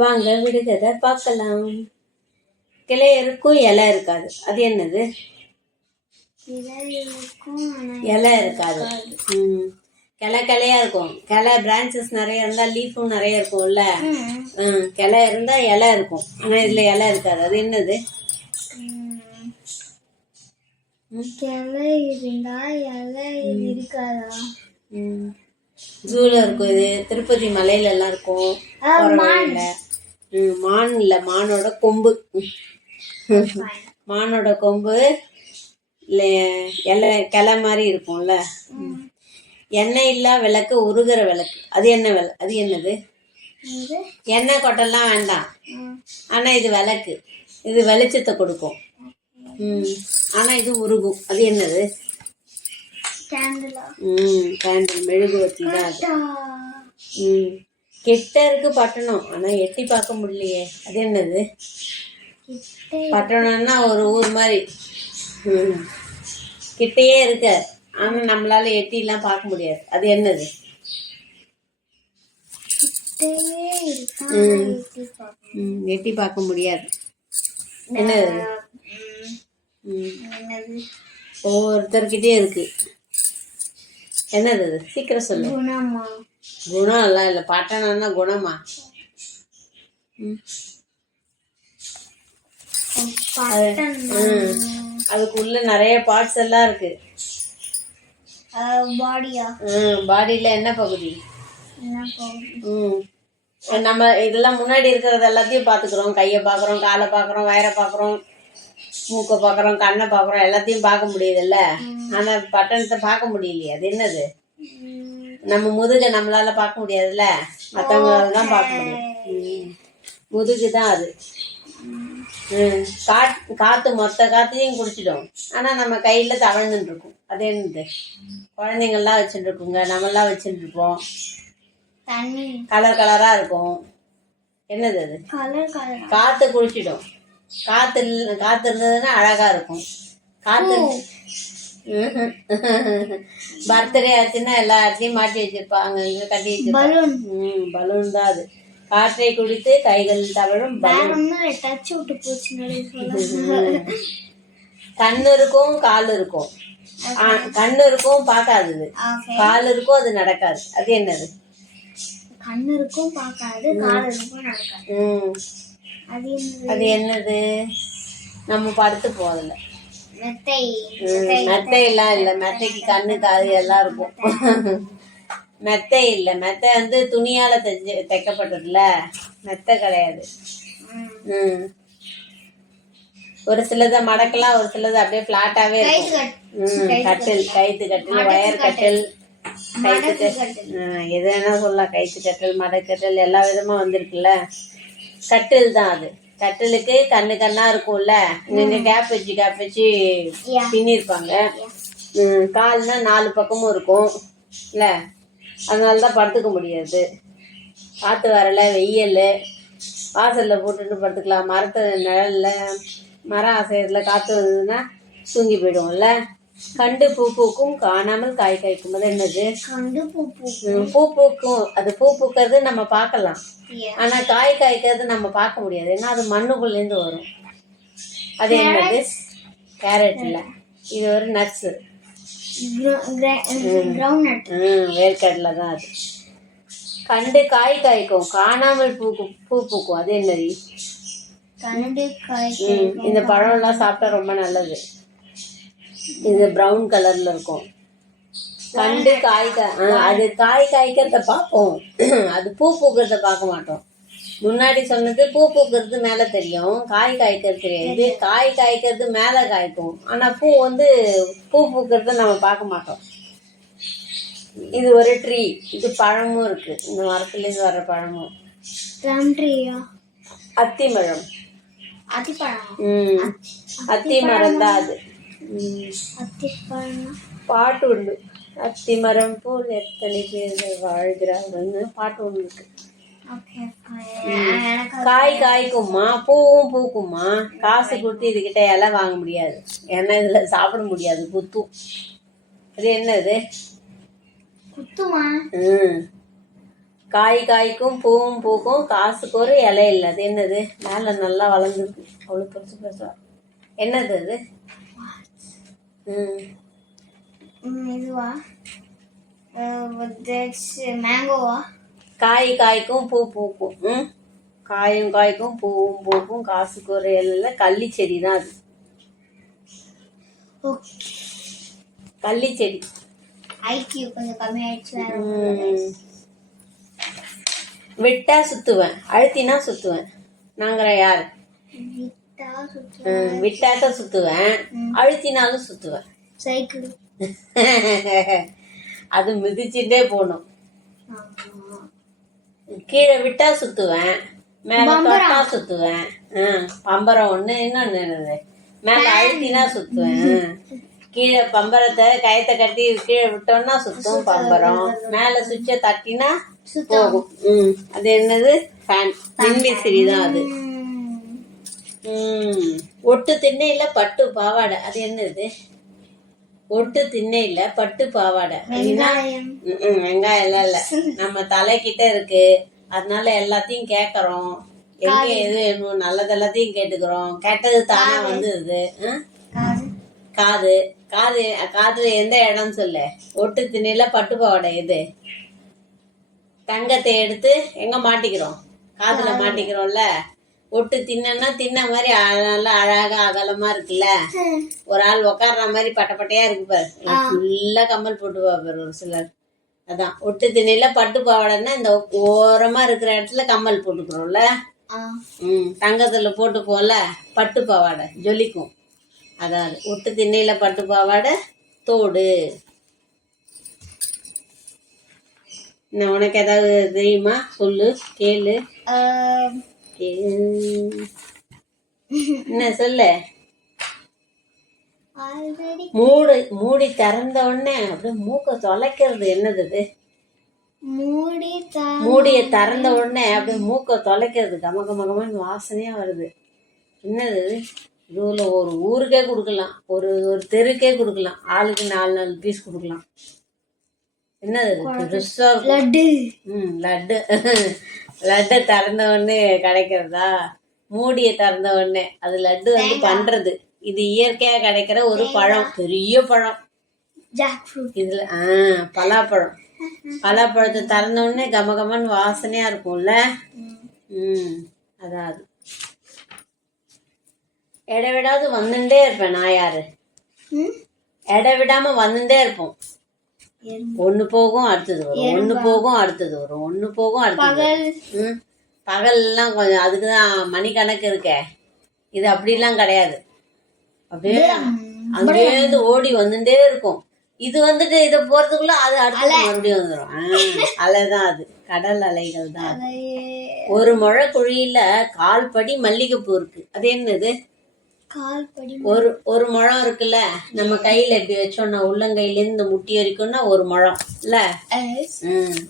வாங்க விடுகதை பார்க்கலாம். கிளை இருக்கும், இலை இருக்காது. அது என்னது? இலை இருக்காது. கிளையா இருக்கும். கிளை பிரான்சஸ் நிறைய இருந்தா லீஃபும் நிறைய இருக்கும்ல. கிளை இருந்தா இலை இருக்கும், ஆனா இதுல இலை இருக்காது. அது என்னது? கிளை இருந்தா இலை இருக்காதா? ஜூல இருக்கும். இது திருப்பதி மலையில எல்லாம் இருக்கும். மான் இல்ல, மானோட கொம்பு. மானோட கொம்பு இலை கிளை மாதிரி இருக்கும்ல. எண்ணெய் இல்லா விளக்கு, உருகிற விளக்கு. அது என்ன அது என்னது? எண்ணெய் கொட்டெல்லாம் வேண்டாம், ஆனா இது விளக்கு. இது வெளிச்சத்தை கொடுக்கும். ஆனா இது உருகும். அது என்னது? கேண்டில், மெழுகுவர்த்தி தான் அது. கிட்ட இருக்கு பட்டணம், ஆனா எட்டி பார்க்க முடியலையே. அது என்னது? பட்டணம்னா ஒரு ஊர் மாதிரி. கிட்டையே இருக்க, ஆனா நம்மளால எட்டி எல்லாம் பார்க்க முடியாது. அது என்னது? எட்டி பார்க்க முடியாது. என்னது? ஒவ்வொருத்தர்கிட்டயே இருக்கு. என்னது? சீக்கிரம் சொல்லு. குணம் எல்லாம் இல்ல, பட்டணம்னா குணமா? அதுக்குள்ள நிறைய பார்ட்ஸ் எல்லாம் இருக்கு. பாடியில என்ன பகுதி? நம்ம இதெல்லாம் முன்னாடி இருக்கிறது எல்லாத்தையும் பாத்துக்கிறோம். கையை பாக்குறோம், காலை பாக்குறோம், வயரை பாக்குறோம், மூக்கை பாக்குறோம், கண்ணை பாக்குறோம், எல்லாத்தையும் பார்க்க முடியுதுல்ல. ஆனா பட்டணத்தை பார்க்க முடியலையே. அது என்னது? நம்ம முதுக நம்மளால பார்க்க முடியாதுல்ல, மற்றவங்களால தான் பார்க்க முடியும். முதுகு தான் அது. காத்து மொத்த காத்தையும் குடிச்சிடும், ஆனா நம்ம கையில தவழ்ந்துட்டு இருக்கும். அது என்னது? குழந்தைங்கள்லாம் வச்சுட்டு இருக்குங்க, நம்மளாம் வச்சுட்டு இருப்போம். கலர் கலரா இருக்கும். என்னது அது? காத்து குடிச்சிடும். காத்து இருந்ததுன்னா அழகா இருக்கும். காத்து பர்த்டே ஆச்சுன்னா எல்லா இடத்தையும் மாட்டி வச்சிருப்பாங்க, கட்டி வச்சிருப்பாங்க. பலூன் தான் அது. காற்றை குடித்து கைகள் தவழும் பலூன். கண்ணு இருக்கும், கால் இருக்கும். கண்ணு இருக்கும், பார்க்காது. கால் இருக்கும், அது நடக்காது. அது என்னது? கண்ணு இருக்கும், பார்க்காது. கால் இருக்கும், நடக்காது. அது என்னது? நம்ம படுத்து போதில்ல. மெத்தை எல்லாம் இல்ல. மெத்தைக்கு கண்ணு காது எல்லாம் இருக்கும். மெத்தை இல்ல. மெத்தை வந்து துணியால தைக்கப்பட்டதுல, மெத்தை கிடையாது. ஒரு சிலத மடக்கலாம், ஒரு சிலது அப்படியே பிளாட்டாவே இருக்கும். கட்டில், கைத்து கட்டில், வயர் கட்டில், கைத்து எது வேணா சொல்லலாம். கைத்து கட்டில், மடக்கட்டில், எல்லா விதமா வந்திருக்குல்ல. கட்டில் தான் அது. கட்டிலுக்கு கண்ணு கண்ணா இருக்கும்ல, இங்க கேப் வச்சு பின்னிருப்பாங்க. கால்னா 4 பக்கமும் இருக்கும் இல்ல, அதனாலதான் படுத்துக்க முடியாது. காத்து வரல, வெயில், வாசல்ல போட்டுட்டு படுத்துக்கலாம். மரத்து நிழல்ல, மரம் அசையறதுல காத்து வந்ததுன்னா தூங்கி போயிடுவோம்ல. கண்டு பூ பூக்கும், காணாமல் காய் காய்க்கும். அது என்னது? பூ பூக்கும். அது பூ பூக்கிறது நம்ம பார்க்கலாம், ஆனா காய் காய்க்கிறது நம்ம பார்க்க முடியாது. ஏன்னா அது மண்ணுக்குள்ள இருந்து வரும். அது என்னது? கேரட் இல்ல, இது ஒரு நட்ஸ். வேர்க்கடலை தான் அது. கண்டு காய் காய்க்கும், காணாமல் பூ பூக்கும். அது என்னது? இந்த பழம் எல்லாம் சாப்பிட்டா ரொம்ப நல்லது. இது பிரவுன் கலர்ல இருக்கும். கண்டு அது காய் காய்க்கிறத பார்ப்போம், அது பூ பூக்கிறத பார்க்க மாட்டோம். முன்னாடி சொன்னது பூ பூக்கிறது மேல தெரியும், காய் காய்க்கிறது தெரியாது. காய் காய்க்கிறது மேல காய்க்கும், ஆனா பூ வந்து பூ பூக்கிறத நம்ம பார்க்க மாட்டோம். இது ஒரு ட்ரீ. இது பழமும் இருக்கு, இந்த மரத்துல இருந்து வர்ற பழமும். அத்திமரம். அத்திமரம் தான் அது. பாட்டு உண்டு. அத்திமரம் போல் எத்தனை பேர்கள் வாழ்கிறாங்கன்னு பாட்டு ஒண்ணு இருக்கு. காய் காய்க்குமா, பூவும் பூக்குமா. காசு கொடுத்து இதுகிட்ட இலை வாங்க முடியாது, ஏன்னா இதுல சாப்பிட முடியாது, குத்தும். அது என்னது? குத்துமா? காய் காய்க்கும் பூவும் பூக்கும் காசுக்கு ஒரு இலை இல்லை. அது என்னது? மேலே நல்லா வளர்ந்துருக்கு, அவ்வளோ பெருசு பெருசா. என்னது அது? இதுவா? மேங்கோவா? காய் காய்க்கும் பூ பூக்கும். காயும் காய்க்கும் பூவும் பூக்கும் காசுக்கு ஒரு இலை. கள்ளி செடி தான் அது. கள்ளி செடி. ஐக்கியூ கொஞ்சம் கம்மியாயிடுச்சு. விட்டா சுத்துவேன், அழுத்தினா சுத்துவேன். நாங்கிற யார்? விட்டாதான் சுத்துவேன், அழுத்தினாலும் சுத்துவேன். சைக்கிள். அது மிதிச்சுட்டே போகணும். கீழே விட்டா சுத்துவேன், மேல தொட்டா சுத்துவேன். பம்பரம் ஒண்ணு, இன்னொன்னு என்னது? மேல அழுத்தினா சுத்துவேன். கீழே பம்பரத்தை கயத்தை கட்டி கீழே விட்டோம்னா சுத்தும் பம்பரம். மேல சுவிட்ச தட்டினா போகும். அது என்னது? ஃபேன். மின்விசிறி தான் அது. ஒட்டு திண்ணையில பட்டு பாவாடை. அது என்னது? ஒட்டு திண்ணையில பட்டு பாவாடை. வெங்காயம் எல்லாம் இல்ல, நம்ம தலைக்கிட்ட இருக்கு. அதனால எல்லாத்தையும் கேக்குறோம். எங்க எது வேணும் நல்லது எல்லாத்தையும் கேட்டுக்கிறோம். கெட்டது தானே வந்துருது. காது. காது காதுல எந்த இடம் சொல்லு? ஒட்டு திண்ணையில பட்டு பாவாடை எது? தங்கத்தை எடுத்து எங்க மாட்டிக்கிறோம்? காதுல மாட்டிக்கிறோம்ல. ஒட்டு தின்னா தின்ன மாதிரி நல்லா அழகா அகலமா இருக்குல்ல. ஒரு ஆள் உக்காடுற மாதிரி பட்டையா இருக்கு பாரு. ஃபுல்லா கம்மல் போட்டு பாரு ஒரு சிலர். அதான் ஒட்டு திண்ணையில பட்டு பாவாடைன்னா இந்த ஓரமா இருக்கிற இடத்துல கம்மல் போட்டுக்கிறோம்ல. தங்கத்துல போட்டு போல பட்டு பாவாடை ஜொலிக்கும். அதாவது ஒட்டு திண்ணையில பட்டு பாவாடை தோடு. உனக்கு ஏதாவது தெரியுமா? சொல்லு, கேளு. என்ன சொல்ல? மூடி திறந்த உடனே அப்படியே மூக்க தொலைக்கிறது. என்னது அது? மூடிய திறந்த உடனே அப்படியே மூக்க தொலைக்கிறது. கம கம கமன்னு வாசனையா வருது. என்னது? இதுல ஒரு ஊருக்கே கொடுக்கலாம், ஒரு தெருக்கே கொடுக்கலாம். ஆளுக்கு 4 பீஸ் கொடுக்கலாம். என்னது? பெருசா லட்டு. லட்டு. லட்டு திறந்த உடனே கிடைக்கிறதா? மூடிய திறந்த உடனே அது லட்டு வந்து பண்றது. இது இயற்கையா கிடைக்கிற ஒரு பழம், பெரிய பழம். இதுல பலாப்பழம். பலாப்பழத்தை திறந்த உடனே கமகமன் வாசனையா இருக்கும்ல. அதாவது இடைவிடாது வந்துட்டே இருப்பேன். நான் யாரு? இடைவிடாம வந்துட்டே இருப்போம். ஒண்ணு போகும் அடுத்தது வரும், ஒண்ணு போகும் அடுத்தது வரும், ஒண்ணு போகும் அடுத்தது. பகல்லாம் கொஞ்சம் அதுக்குதான் மணிக்கணக்கு இருக்க. இது அப்படிலாம் கிடையாது. அப்படியே அங்கேருந்து ஓடி வந்துட்டே இருக்கும். இது வந்துட்டு இதை போறதுக்குள்ள அது அடுத்து மறுபடியும் வந்துடும். அலைதான் அது, கடல் அலைகள் தான். ஒரு முழை குழியில 1/4 படி மல்லிகைப்பூ இருக்கு. அது என்னது? ஒரு முழம் இருக்குல்ல, நம்ம கையில எப்படி வச்சோம்னா உள்ளங்கையில இருந்து முட்டி வரைக்கும்னா ஒரு முழம் இல்ல.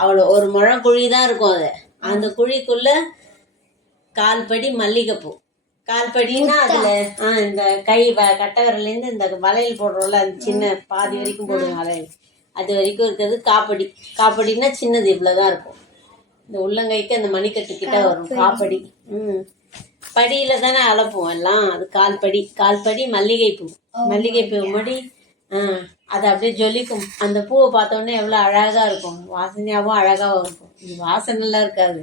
அவ்வளவு ஒரு முழம் குழிதான் இருக்கும். அது அந்த குழிக்குள்ள 1/4 படி மல்லிகைப்பூ. 1/4 படின்னா அதுல இந்த கை கட்டை விரல இருந்து இந்த வளையல் போடுறோம்ல, அந்த சின்ன பாதி வரைக்கும் போடுவோம் வளையல், அது வரைக்கும் இருக்கிறது 1/4 படி. 1/4 படின்னா சின்னது இவ்வளவுதான் இருக்கும். இந்த உள்ளங்கைக்கு அந்த மணிக்கட்டு கிட்ட வரும் 1/4 படி. படியில தானே அளப்போம் எல்லாம். அது 1/4 படி. 1/4 படி மல்லிகைப்பூ. மல்லிகைப்பூ மடி. அது அப்படியே ஜொலிக்கும். அந்த பூவை பார்த்தோன்னே எவ்வளவு அழகா இருக்கும், வாசனையாவும் அழகாவும் இருக்கும். இது வாசனை எல்லாம் இருக்காது,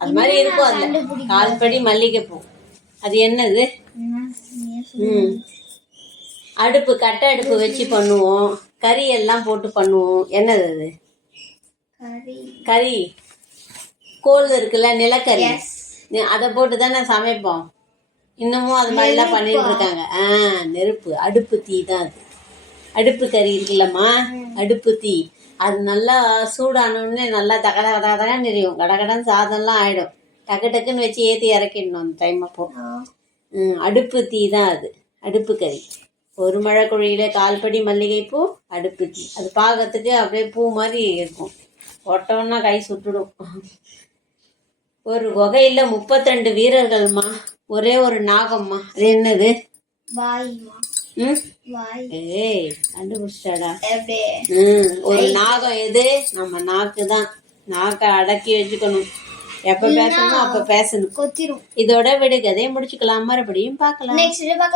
அது மாதிரி இருக்கும். அதுல 1/4 படி மல்லிகைப்பூ. அது என்னது? அடுப்பு, கட்டை அடுப்பு வச்சு பண்ணுவோம். கறி எல்லாம் போட்டு பண்ணுவோம். என்னது அது? கறி. கோல் இருக்குல்ல, நிலக்கரி. அதை போட்டு தானே சமைப்போம். இன்னமும் அது மாதிரிலாம் பண்ணிட்டு இருக்காங்க. நெருப்பு, அடுப்பு தீ தான் அது. அடுப்பு கறி இருக்குல்லம்மா, அடுப்பு தீ. அது நல்லா சூடானோடனே நல்லா தகடகடகடன்னு நெறியும். கடகடன்னு சாதம்லாம் ஆயிடும். டக்கு டக்குன்னு வச்சு ஏற்றி இறக்கிடணும் அந்த டைம். அப்போ அடுப்பு தீ தான் அது, அடுப்பு கறி. ஒரு மழை குழியில 1/4 படி மல்லிகைப்பூ, அடுப்பு தீ. அது பார்க்கறதுக்கு அப்படியே பூ மாதிரி இருக்கும். ஒட்டோன்னா கை சுட்டுடும். ஒரு குகையில 32 வீரர்கள்மா, ஒரே ஒரு நாகம்மா. அது என்னது? வாய் ஏய் கண்டுபிடிச்சிட்டாடா. எப்படி ஒரு நாகம் எது? நம்ம நாக்கு தான். நாக்கை அடக்கி வச்சுக்கணும். எப்ப பேசணுமோ அப்ப பேசணும். கொத்திரும். இதோட விடு, கதையை முடிச்சுக்கலாம். மறுபடியும் பார்க்கலாம். நெக்ஸ்ட் பார்க்கலாம்.